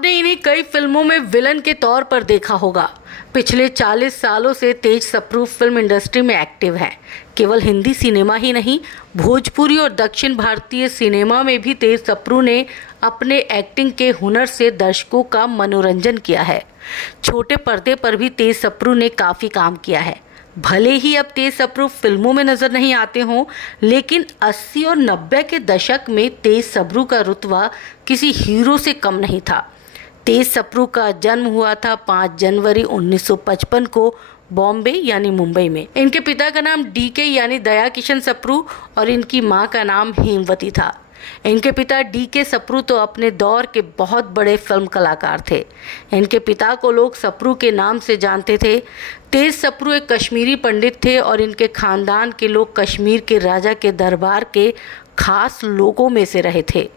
आपने इन्हें कई फिल्मों में विलन के तौर पर देखा होगा। पिछले 40 सालों से तेज सप्रू फिल्म इंडस्ट्री में एक्टिव हैं। केवल हिंदी सिनेमा ही नहीं, भोजपुरी और दक्षिण भारतीय सिनेमा में भी तेज सप्रू ने अपने एक्टिंग के हुनर से दर्शकों का मनोरंजन किया है। छोटे पर्दे पर भी तेज सप्रू ने काफ़ी काम किया है। भले ही अब तेज सप्रू फिल्मों में नजर नहीं आते हों, लेकिन 80 और 90 के दशक में तेज सप्रू का रुतबा किसी हीरो से कम नहीं था। तेज सप्रू का जन्म हुआ था 5 जनवरी 1955 को बॉम्बे यानी मुंबई में। इनके पिता का नाम डीके यानी दया किशन सप्रू और इनकी मां का नाम हेमवती था। इनके पिता डीके सप्रू तो अपने दौर के बहुत बड़े फिल्म कलाकार थे। इनके पिता को लोग सप्रू के नाम से जानते थे। तेज सप्रू एक कश्मीरी पंडित थे और इनके खानदान के लोग कश्मीर के राजा के दरबार के खास लोगों में से रहे थे।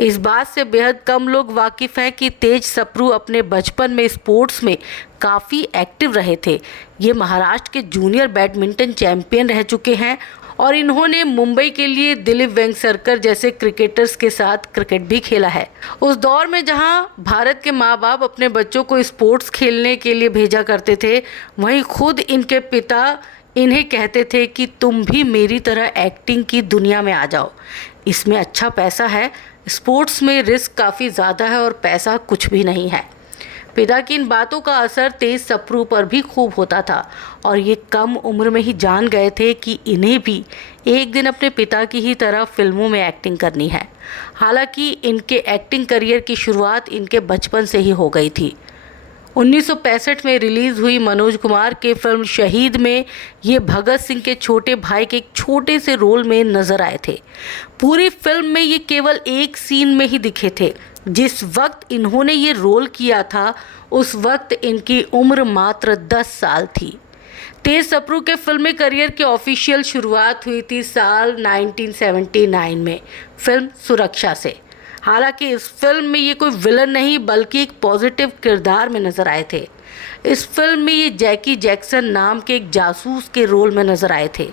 इस बात से बेहद कम लोग वाकिफ हैं कि तेज सप्रू अपने बचपन में स्पोर्ट्स में काफ़ी एक्टिव रहे थे। ये महाराष्ट्र के जूनियर बैडमिंटन चैंपियन रह चुके हैं और इन्होंने मुंबई के लिए दिलीप वेंगसरकर जैसे क्रिकेटर्स के साथ क्रिकेट भी खेला है। उस दौर में जहां भारत के माँ बाप अपने बच्चों को स्पोर्ट्स खेलने के लिए भेजा करते थे, वहीं खुद इनके पिता इन्हें कहते थे कि तुम भी मेरी तरह एक्टिंग की दुनिया में आ जाओ, इसमें अच्छा पैसा है। स्पोर्ट्स में रिस्क काफ़ी ज़्यादा है और पैसा कुछ भी नहीं है। पिता की इन बातों का असर तेज सप्रू पर भी खूब होता था और ये कम उम्र में ही जान गए थे कि इन्हें भी एक दिन अपने पिता की ही तरह फिल्मों में एक्टिंग करनी है। हालांकि इनके एक्टिंग करियर की शुरुआत इनके बचपन से ही हो गई थी। 1965 में रिलीज़ हुई मनोज कुमार के फिल्म शहीद में ये भगत सिंह के छोटे भाई के एक छोटे से रोल में नजर आए थे। पूरी फिल्म में ये केवल एक सीन में ही दिखे थे। जिस वक्त इन्होंने ये रोल किया था, उस वक्त इनकी उम्र मात्र 10 साल थी। तेज सप्रू के फिल्मी करियर की ऑफिशियल शुरुआत हुई थी साल 1979 में फिल्म सुरक्षा से। हालांकि इस फिल्म में ये कोई विलन नहीं बल्कि एक पॉजिटिव किरदार में नजर आए थे। इस फिल्म में ये जैकी जैक्सन नाम के एक जासूस के रोल में नजर आए थे।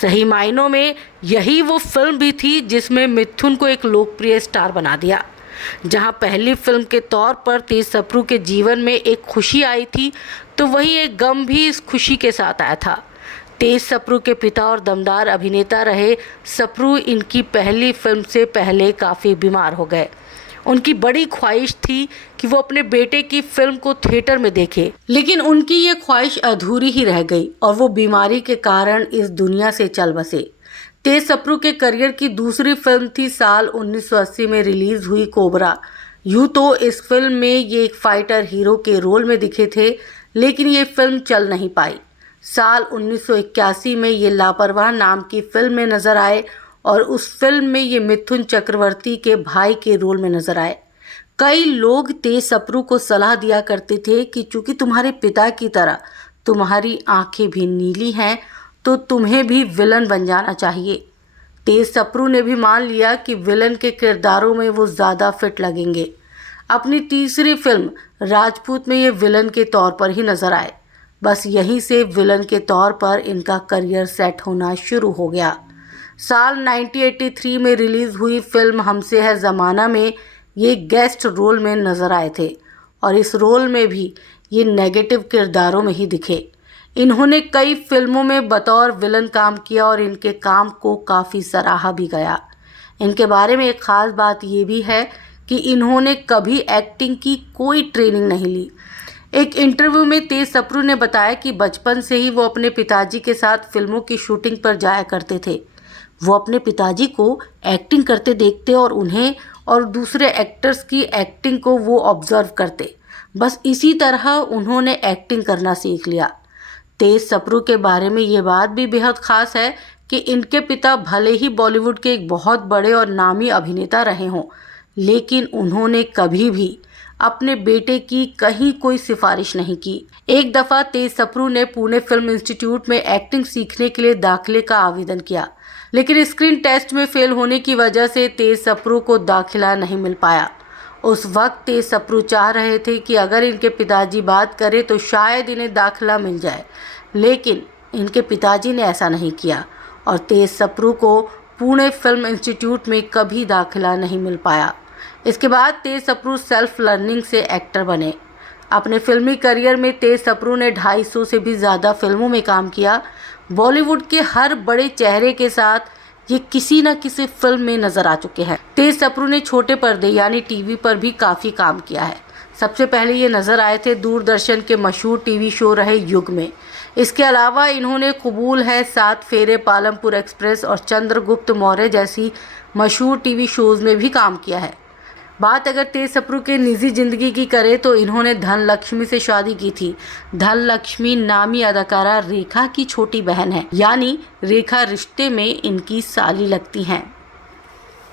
सही मायनों में यही वो फिल्म भी थी जिसमें मिथुन को एक लोकप्रिय स्टार बना दिया। जहां पहली फिल्म के तौर पर तेज सप्रू के जीवन में एक खुशी आई थी, तो वहीं एक गम भी इस खुशी के साथ आया था। तेज सप्रू के पिता और दमदार अभिनेता रहे सप्रू इनकी पहली फिल्म से पहले काफ़ी बीमार हो गए। उनकी बड़ी ख्वाहिश थी कि वो अपने बेटे की फिल्म को थिएटर में देखे, लेकिन उनकी ये ख्वाहिश अधूरी ही रह गई और वो बीमारी के कारण इस दुनिया से चल बसे। तेज सप्रू के करियर की दूसरी फिल्म थी साल 1980 में रिलीज़ हुई कोबरा। यूँ तो इस फिल्म में ये एक फाइटर हीरो के रोल में दिखे थे, लेकिन ये फिल्म चल नहीं पाई। साल 1981 में ये लापरवाह नाम की फिल्म में नजर आए और उस फिल्म में ये मिथुन चक्रवर्ती के भाई के रोल में नजर आए। कई लोग तेज सप्रू को सलाह दिया करते थे कि चूंकि तुम्हारे पिता की तरह तुम्हारी आंखें भी नीली हैं, तो तुम्हें भी विलन बन जाना चाहिए। तेज सप्रू ने भी मान लिया कि विलन के किरदारों में वो ज़्यादा फिट लगेंगे। अपनी तीसरी फिल्म राजपूत में ये विलन के तौर पर ही नजर आए। बस यहीं से विलन के तौर पर इनका करियर सेट होना शुरू हो गया। साल 1983 में रिलीज़ हुई फिल्म हमसे है ज़माना में ये गेस्ट रोल में नज़र आए थे और इस रोल में भी ये नेगेटिव किरदारों में ही दिखे। इन्होंने कई फिल्मों में बतौर विलन काम किया और इनके काम को काफ़ी सराहा भी गया। इनके बारे में एक ख़ास बात ये भी है कि इन्होंने कभी एक्टिंग की कोई ट्रेनिंग नहीं ली। एक इंटरव्यू में तेज सप्रू ने बताया कि बचपन से ही वो अपने पिताजी के साथ फिल्मों की शूटिंग पर जाया करते थे। वो अपने पिताजी को एक्टिंग करते देखते और उन्हें और दूसरे एक्टर्स की एक्टिंग को वो ऑब्जर्व करते। बस इसी तरह उन्होंने एक्टिंग करना सीख लिया। तेज सप्रू के बारे में ये बात भी बेहद ख़ास है कि इनके पिता भले ही बॉलीवुड के एक बहुत बड़े और नामी अभिनेता रहे हों, लेकिन उन्होंने कभी भी अपने बेटे की कहीं कोई सिफारिश नहीं की। एक दफ़ा तेज सप्रू ने पुणे फिल्म इंस्टीट्यूट में एक्टिंग सीखने के लिए दाखिले का आवेदन किया, लेकिन स्क्रीन टेस्ट में फेल होने की वजह से तेज सप्रू को दाखिला नहीं मिल पाया। उस वक्त तेज सप्रू चाह रहे थे कि अगर इनके पिताजी बात करें तो शायद इन्हें दाखिला मिल जाए, लेकिन इनके पिताजी ने ऐसा नहीं किया और तेज सप्रू को पुणे फिल्म इंस्टीट्यूट में कभी दाखिला नहीं मिल पाया। इसके बाद तेज सप्रू सेल्फ लर्निंग से एक्टर बने। अपने फिल्मी करियर में तेज सप्रू ने 250 से भी ज़्यादा फिल्मों में काम किया। बॉलीवुड के हर बड़े चेहरे के साथ ये किसी न किसी फिल्म में नजर आ चुके हैं। तेज सप्रू ने छोटे पर्दे यानी टीवी पर भी काफ़ी काम किया है। सबसे पहले ये नज़र आए थे दूरदर्शन के मशहूर टीवी शो रहे युग में। इसके अलावा इन्होंने कबूल है, 7 फेरे, पालमपुर एक्सप्रेस और चंद्रगुप्त मौर्य जैसी मशहूर टीवी शोज़ में भी काम किया है। बात अगर तेज सप्रू के निजी ज़िंदगी की करें तो इन्होंने धनलक्ष्मी से शादी की थी। धनलक्ष्मी नामी अदाकारा रेखा की छोटी बहन है, यानी रेखा रिश्ते में इनकी साली लगती हैं।